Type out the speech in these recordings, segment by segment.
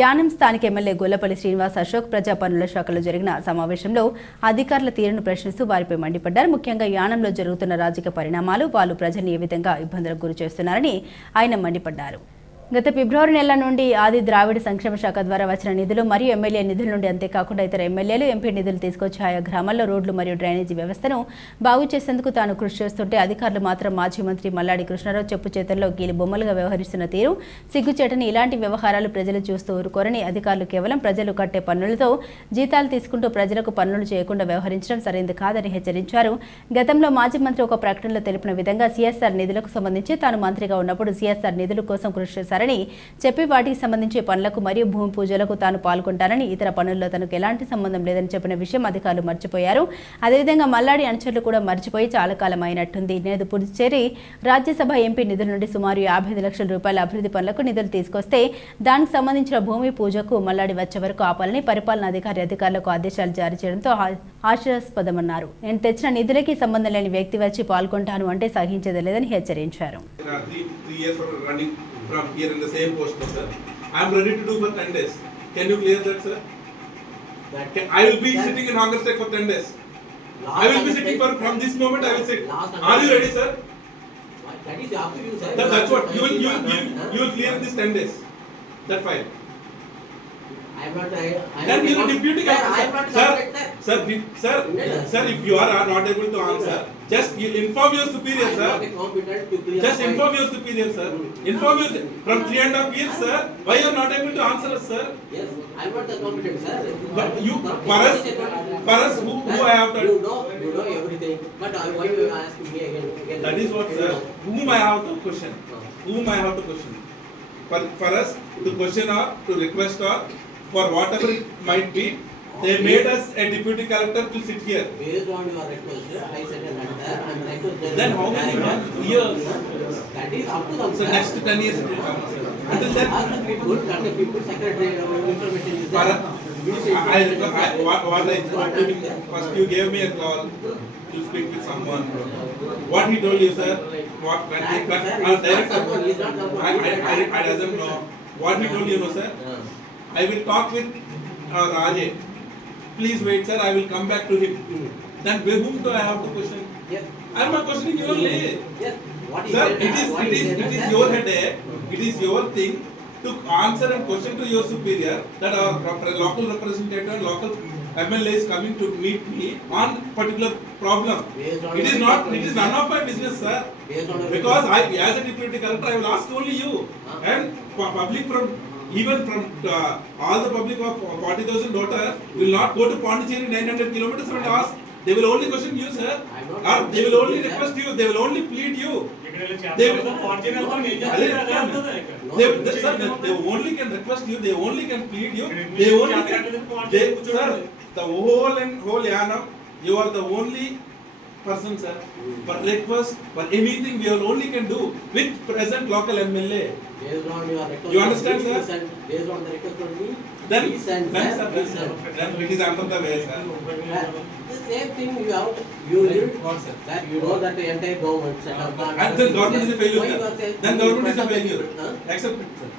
యానం స్థానిక ఎమ్మెల్యే గొల్లపల్లి శ్రీనివాస్ అశోక్ ప్రజా పనుల శాఖలో జరిగిన సమావేశంలో అధికారుల తీరును ప్రశ్నిస్తూ వారిపై మండిపడ్డారు. ముఖ్యంగా యానంలో జరుగుతున్న రాజకీయ పరిణామాలు వాళ్ళు ప్రజల్ని ఏ విధంగా ఇబ్బందులకు గురి చేస్తున్నారని ఆయన మండిపడ్డారు. గత ఫిబ్రవరి నెల నుండి ఆది ద్రావిడ సంక్షేమ శాఖ ద్వారా వచ్చిన నిధులు మరియు ఎమ్మెల్యే నిధుల నుండి అంతేకాకుండా ఇతర ఎమ్మెల్యేలు ఎంపీ నిధులు తీసుకొచ్చి ఆయా గ్రామాల్లో రోడ్లు మరియు డ్రైనేజీ వ్యవస్థను బాగు చేసేందుకు తాను కృషి చేస్తుంటే అధికారులు మాత్రం మాజీ మంత్రి మల్లాడి కృష్ణారావు చెప్పు చేతుల్లో గీలి బొమ్మలుగా వ్యవహరిస్తున్న తీరు సిగ్గుచేటని ఇలాంటి వ్యవహారాలు ప్రజలు చూస్తూ ఊరుకోరని అధికారులు కేవలం ప్రజలు కట్టే పన్నులతో జీతాలు తీసుకుంటూ ప్రజలకు పన్నులు చేయకుండా వ్యవహరించడం సరైంది కాదని హెచ్చరించారు. గతంలో మాజీ మంత్రి ఒక ప్రకటనలో తెలిపిన విధంగా సీఎస్ఆర్ నిధులకు సంబంధించి తాను మంత్రిగా ఉన్నప్పుడు సీఎస్ఆర్ నిధుల కోసం కృషి చేస్తున్నారని చెప్పి వాటికి సంబంధించి పనులకు మరియు భూమి పూజలకు తాను పాల్గొంటానని ఇతర పనుల్లో తనకు ఎలాంటి సంబంధం లేదని చెప్పిన విషయం అధికారులు మర్చిపోయారు. అదేవిధంగా మల్లాడి అనుచరులు కూడా మర్చిపోయి చాలా కాలం అయినట్టుంది నేడు పుదుచ్చేరి రాజ్యసభ ఎంపీ నిధుల నుండి సుమారు యాభై ఐదు లక్షల రూపాయల అభివృద్ధి పనులకు నిధులు తీసుకొస్తే దానికి సంబంధించిన భూమి పూజకు మల్లాడి వచ్చే వరకు ఆపాలని పరిపాలనా అధికారి అధికారులకు ఆదేశాలు జారీ చేయడంతో హా- నేను తెచ్చిన నిధులకి సంబంధం లేని వ్యక్తి వచ్చి పాల్గొంటాను అంటే సహించేది లేదని హెచ్చరించారు. There are three, three years for running from here in the same post, sir. I am ready to do for ten days. Can you clear that, sir? That- Can- I will be that- sitting in hunger strike for ten days. I will be sitting for, from this moment I will sit. Are you ready, sir? That is up to you, sir. That, that's what, you will, you will, you will- you will clear this ten days. That file. Then you deputy Sir, I am not sir, sir. sir, sir, if you are not able to answer, just inform your superior, sir. to. Just inform your superior, sir. Inform your, from three and a half years, sir, why you are not able to answer us, sir? Yes, I am not the competent, sir. But you, for us, for us, who, who I have You know, you know everything, but uh, why you ask me again, again? that is what, sir, whom I have to question, whom I have to question. For, for us, to question or to request or for whatever it might be, they made us a deputy collector to sit here. Based on your request, I sent a letter and requested. Then how many months, years? That is up to them, So next ten years it will come. Until then, Ask the people, and the people secretary uh, information is there. I, I, what, what I first you gave me a call to speak with someone. What he told you, sir, what, when he, when, uh, director. I, I, I, I doesn't know. What he told you, no, sir, Uh, I will talk with, uh, Raje. Please wait, sir, I will come back to him. mm. Then with whom do I have to question? Yes, I am not questioning you only. yes. What is Sir, it? it is, it is, it? it is your headache, it is your thing to answer and question to your superior that our local representative local MLA is coming to meet me on particular problem. It is not, it is none of my business, sir. Based on your Because I, as a deputy collector, I will ask only you. Huh? And public from, even from uh, all the public of forty thousand daughters will not go to Pondicherry nine hundred kilometers and ask. They will only question you, sir. Or they will only sir. request you, they will only plead you. they అదే They, they, sir, they, they only can request you, they only can plead you, they only can, they, sir, the whole and whole Yanam, you are the only person, sir. Hmm. For request, for anything, we only can do with present local MLA. Based on your request. You understand, sir? Based on the request of me. Then, he sent, then, sir, sir, he then, it is under the way, sir. Sir, The same thing you have, you need, What, sir? that you know that the entire government set up. And then government is a failure, Why you are sir. Then government is a failure. Accept it, sir.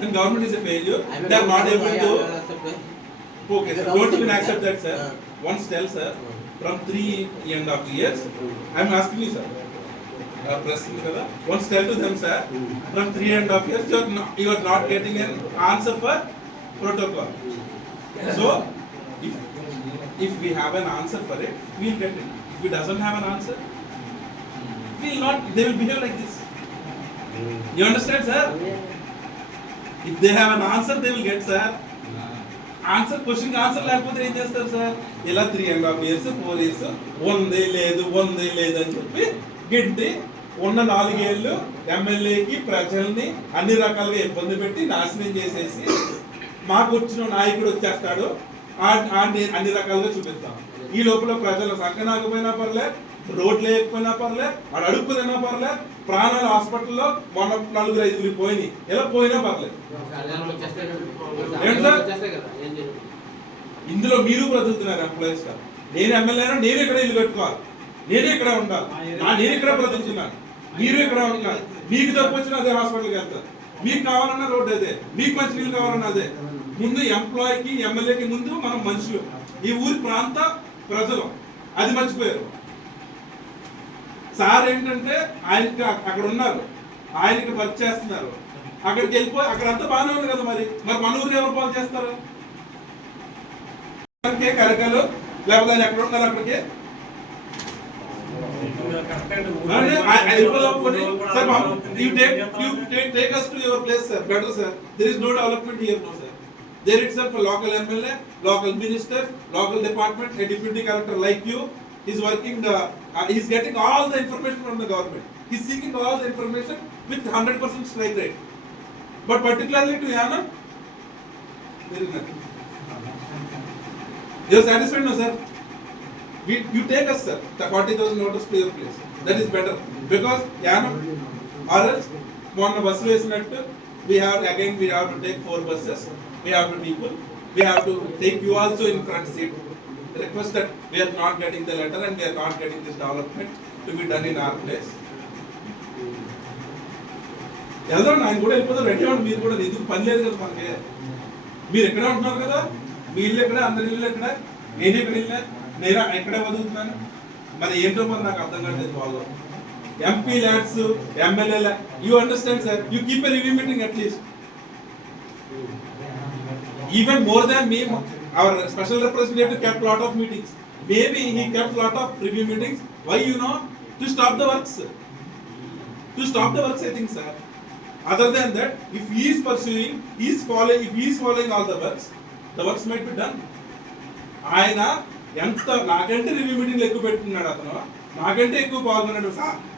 Then government is a failure, they are not able to. Okay, sir. Don't even accept that, sir. Once tell, sir, from three end of years, I'm asking you, sir. Uh, pressing. Once tell to them, sir, from three and a half years, you are not, you are not getting an answer for protocol. So, if, if we have an answer for it, we'll get it. If we doesn't have an answer, we'll not, they will behave like this. You understand, sir? If they have an answer, they will get, sir. Answer క్వశ్చన్కి answer లేకపోతే ఏం చేస్తారు sir ఇలా three and half years four years ఉంది లేదు ఉంది లేదు అని చెప్పి గిడ్డి ఉన్న నాలుగేళ్ళు ఎమ్మెల్యేకి ప్రజల్ని అన్ని రకాలుగా ఇబ్బంది పెట్టి నాశనం చేసేసి మాకు వచ్చిన నాయకుడు వచ్చేస్తాడు. ఆ- అన్ని రకాలుగా చూపిస్తాం. ఈ లోపల ప్రజలు సంకనాకపోయినా పర్లేదు రోడ్లు లేకపోయినా పర్లే వాడు అడుక్కుదైనా పర్లే ప్రాణాలు హాస్పిటల్లో మొన్న నలుగురు ఐదుగురు పోయినాయి. ఎలా పోయినా పర్లేదు. ఇందులో మీరు బ్రతుకుతున్నారు ఎంప్లాయీస్గా నేను ఎమ్మెల్యే నేను ఇక్కడ ఇల్లు కట్టుకోవాలి. నేను ఇక్కడ ఉండాలి. నా నేను ఇక్కడ బ్రతుకుతున్నాను మీరు ఇక్కడ ఉండాలి. మీకు తప్పు వచ్చిన అదే హాస్పిటల్కి వెళ్తారు. మీకు కావాలన్నా రోడ్డు అదే. మీకు మంచి నీళ్ళు కావాలన్నా అదే. ముందు ఎంప్లాయీకి ఎమ్మెల్యేకి ముందు మనం మనుషులు. ఈ ఊరి ప్రాంత ప్రజలు. అది మర్చిపోయారు. సార్ ఏంటంటే ఆయనకి అక్కడ ఉన్నారు. ఆయనకి వర్క్ చేస్తున్నారు. అక్కడికి వెళ్ళిపోయి అక్కడ అంతా బాగానే ఉంది కదా మరి. మరి మన ఊరికి ఎవరు బాగు చేస్తారు? కరకలు లేకపోతే ఆయన ఎక్కడ ఉన్నారు అక్కడికి. Sir, ma'am, you take you He's working the, uh, he's getting all the information from the government. He's seeking all the information with 100% strike rate. But particularly to Yana, there is nothing. You're satisfied now, sir? We, you take us, sir, the 40,000 notice to your place. That is better. Because Yana, or else, one bus is not, we have, again, we have to take four buses, we have to people, we have to take you also in front seat. Request that we are not getting the letter and we are not getting this development to be done in our place. వెళ్దాం ఆయన కూడా వెళ్ళిపోతారు ready అవ్వండి మీరు కూడా ఎందుకు పని లేదు కదా మనకి మీరు ఎక్కడే ఉంటున్నారు కదా? మీ ఇల్లు ఎక్కడ? అందరి ఇల్లు ఎక్కడ? నేను ఎక్కడ వెళ్ళినా నేను ఎక్కడే వదులుతున్నాను మరి ఏంటో మరి నాకు అర్థం కావట్లేదు బాగా MP LADS MLA you understand sir you keep a review meeting at least even more than me our special representative kept lot of meetings. Maybe he kept lot of review meetings. Why you know? To stop the works. To stop the works, I think, sir. Other than that, if he is pursuing, he is following, if he is following all the works, the works might be done. ఆయన ఎంత నాకంటే review మీటింగ్లు ఎక్కువ పెట్టుకున్నాడు అతను నాకంటే ఎక్కువ పాల్గొన్నాడు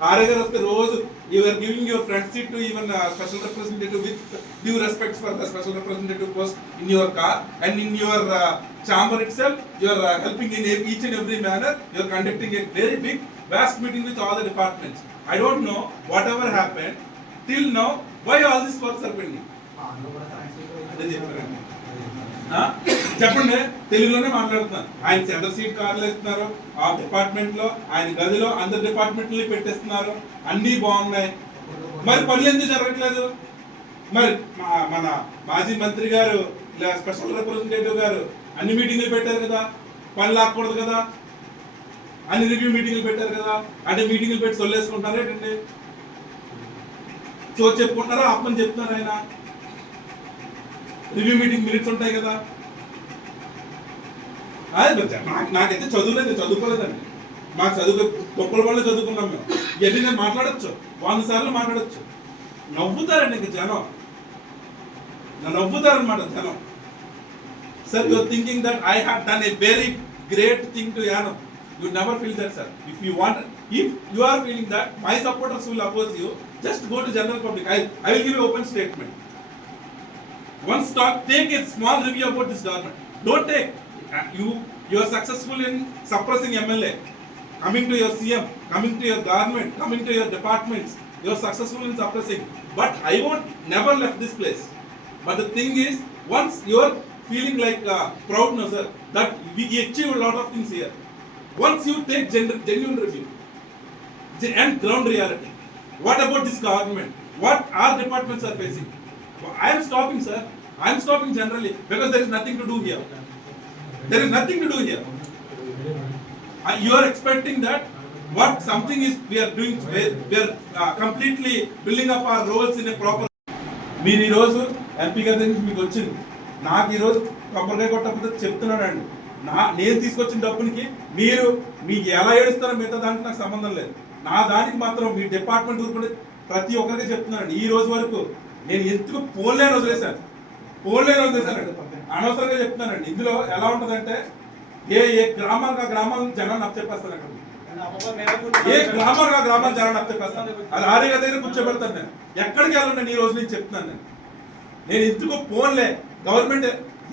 ఆర్ఏ గారు వస్తే రోజు you're giving your front seat to even special representative with due respects for the special representative post in your car and in your chamber itself your helping in each and every manner your conducting a very big vast meeting with all the departments I don't know whatever happen till now why all this works are pending అదే చెప్పారండి? చెప్పండి. తెలుగులోనే మాట్లాడుతున్నాను. ఆయన centre seat కార్లు ఇస్తున్నారు ఆ డిపార్ట్మెంట్లో ఆయన గదిలో అందరు డిపార్ట్మెంట్ పెట్టేస్తున్నారు. అన్ని బాగున్నాయి. మరి పనులు ఎందుకు జరగట్లేదు? మరి మన మాజీ మంత్రి గారు ఇలా స్పెషల్ రిప్రజెంటేటివ్ గారు అన్ని మీటింగ్లు పెట్టారు కదా. పని లాక్కూడదు కదా. అన్ని రివ్యూ మీటింగ్లు పెట్టారు కదా. అంటే మీటింగ్లు పెట్టి సొల్లేసుకుంటారా ఏంటండి సో చెప్పుకుంటారా అప్పని చెప్తున్నారు ఆయన. రివ్యూ మీటింగ్ మినిట్స్ ఉంటాయి కదా. అదే నాకు నాకైతే చదువులేదు చదువుకోలేదండి. మాకు చదువు గొప్పల వాళ్ళు చదువుకున్నాం మేము. ఇవన్నీ నేను మాట్లాడచ్చు. వంద సార్లు మాట్లాడచ్చు. నవ్వుతారండి ఇంక జనం. నన్ను నవ్వుతారనమాట జనం. Sir your thinking that I have done a very great thing to Yanam you never feel that sir if you want if you are feeling that my supporters will oppose you just go to general public I I will give open statement once talk take a small review about this government don't take uh, you you are successful in suppressing mla coming to your cm coming to your government coming to your departments you are successful in suppressing but i won't never left this place but the thing is once you are feeling like uh, proud no sir that we achieve a lot of things here once you take gen- genuine review and ground reality. What about this government? What our departments are facing? I'm stopping sir I'm stopping generally because there is nothing to do here there is nothing to do here you are expecting that what something is we are doing we are uh, completely building up our roles మీరు ఈరోజు MP గారి నుంచి మీకు వచ్చింది నాకు ఈరోజు కొబ్బరికాయ కొట్టకపోతే చెప్తున్నాడండి నా నేను తీసుకొచ్చిన డబ్బులకి మీరు మీకు ఎలా ఏడుస్తారో మిగతా దానికి నాకు సంబంధం లేదు నా దానికి మాత్రం మీ డిపార్ట్మెంట్ ఊరుకుంటే ప్రతి ఒక్కరికి చెప్తున్నానండి ఈ రోజు వరకు నేను ఎందుకు పోలే రోజు వేశాను పోలే రోజు వేశానండి అనవసరంగా చెప్తున్నానండి. ఇందులో ఎలా ఉంటుందంటే ఏ ఏ గ్రామానికి ఆ గ్రామాల జనాన్ని అప్పచెప్పేస్తాను అక్కడ ఏ గ్రామానికి ఆ గ్రామాలు జనాన్ని అప్పచెప్పేస్తాను అది ఆరేగా దగ్గర కూర్చోబెడతాను నేను. ఎక్కడికి వెళ్ళండి ఈ రోజు నేను చెప్తున్నాను నేను. నేను ఎందుకు ఫోన్లే గవర్నమెంట్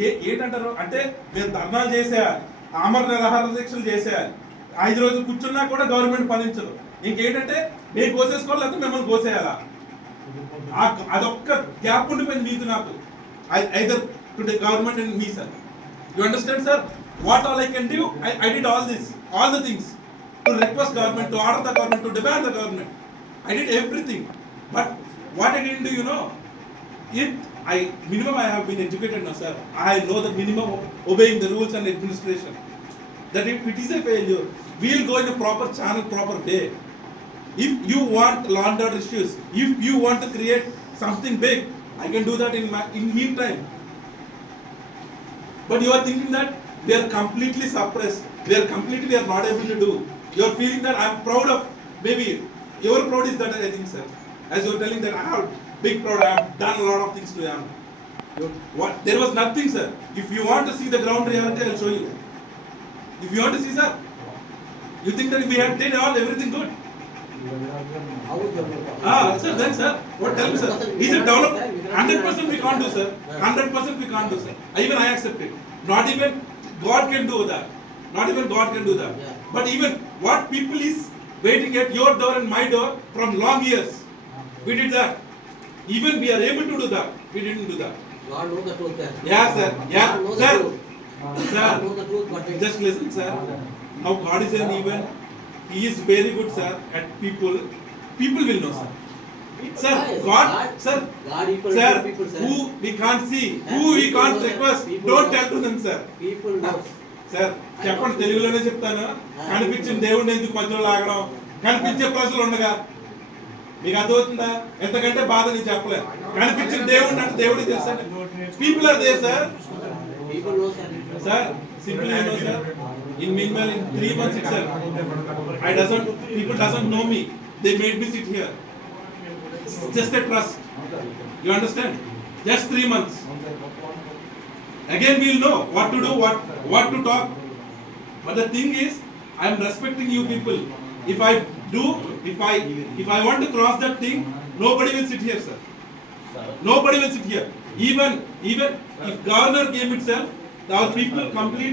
ఏ ఏంటంటారు? అంటే మేము ధర్నాలు చేసేయాలి. ఆమర నిరాహార దీక్షలు చేసేయాలి. ఐదు రోజులు కూర్చున్నా కూడా గవర్నమెంట్ పనించదు. ఇంకేంటంటే మేము కోసేసుకోవాలి లేకపోతే మిమ్మల్ని కోసేయాలా? అదొక్క గ్యాప్ ఉండిపోయింది మీకు నాకు either to the government and me sir you understand sir what all I can do I I did all this all the things to request government to order the government to demand the government I did everything but what I didn't do you know it, I, minimum I have been educated now, sir. I know the minimum of obeying the rules and administration. That if it is a failure, we'll go in a proper channel, proper way. If you want and issues, if you want to create something big, I can do that in my, in meantime. But you are thinking that they are completely suppressed, They are completely, are not able to do. You are feeling that I am proud of, maybe, your proud is that I think, sir. As you are telling that I have big proud, I have done a lot of things to them. What, there was nothing, sir. If you want to see the ground reality, I will show you. If you want to see, sir, you think that we had did all, everything good. Ah, sir, then, sir, what tell me, sir? Is it developed? Hundred percent we can't do, sir. Hundred percent we can't do, sir. Even I accept it. Not even God can do that. Not even God can do that. Yeah. But even what people is waiting at your door and my door from long years, we did that. Even we are able to do that. We didn't do that. God knows the truth, sir. Yeah, sir. Yeah, God knows the sir. God knows the truth, but just listen, sir. Now God is an even. He is very good, sir, at people. People will know, sir. Sir, Yes, God, sir, God equal to Sir, people, sir. who we can't see, And who we people can't know that, request, people don't know. tell to them, sir. People knows. Sir చెప్పండి తెలుగులోనే చెప్తాను కనిపించిన దేవుడిని ఎందుకు మధ్యలో లాగడం కనిపించే ప్రజలు ఉండగా మీకు అర్థమవుతుందా ఎంతకంటే బాధ నేను చెప్పలేదు కనిపించిన దేవుడిని అంటే దేవుడికి తెలుసా people are there sir. Sir simple no sir in mean well in three months it sir I doesn't, people doesn't know me. They made me sit here. Just a trust. You understand? Just three months. Again, we'll know what to do, what what to talk. But the thing is, I'm respecting you people. If I do, if I if I want to cross that thing, nobody will sit here, sir. Nobody will sit here. Even even if governor came itself, our people complete.